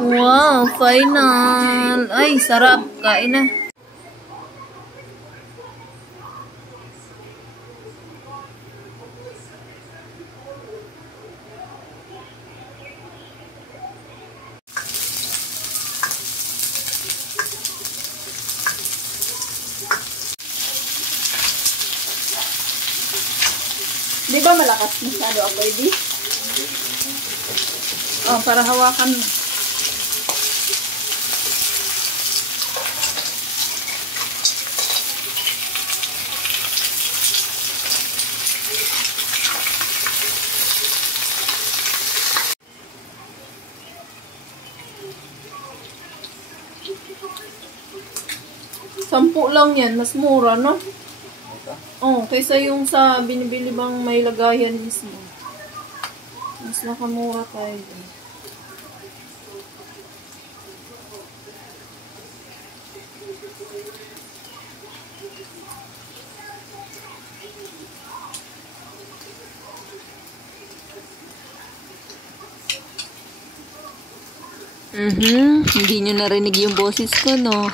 Wow, final. Ay, sarap. Kain na. Di ba malakas masyado ako, Edi? Oh, para hawakan mo. Sampu lang yan, mas mura, no? Oh, kaysa yung sa binibili bang may lagayan mismo. Mas nakamura tayo dun. Hindi nyo narinig yung boses ko, no?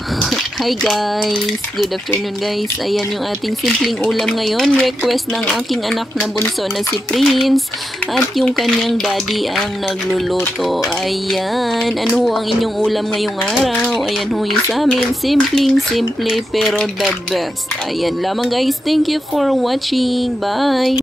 Hi guys! Good afternoon guys. Ayan yung ating simpleng ulam ngayon. Request ng aking anak na bunso na si Prince. At yung kanyang daddy ang nagluluto. Ayan. Ano ho ang inyong ulam ngayong araw? Ayan ho yung sa amin. Simple pero the best. Ayan lamang guys. Thank you for watching. Bye!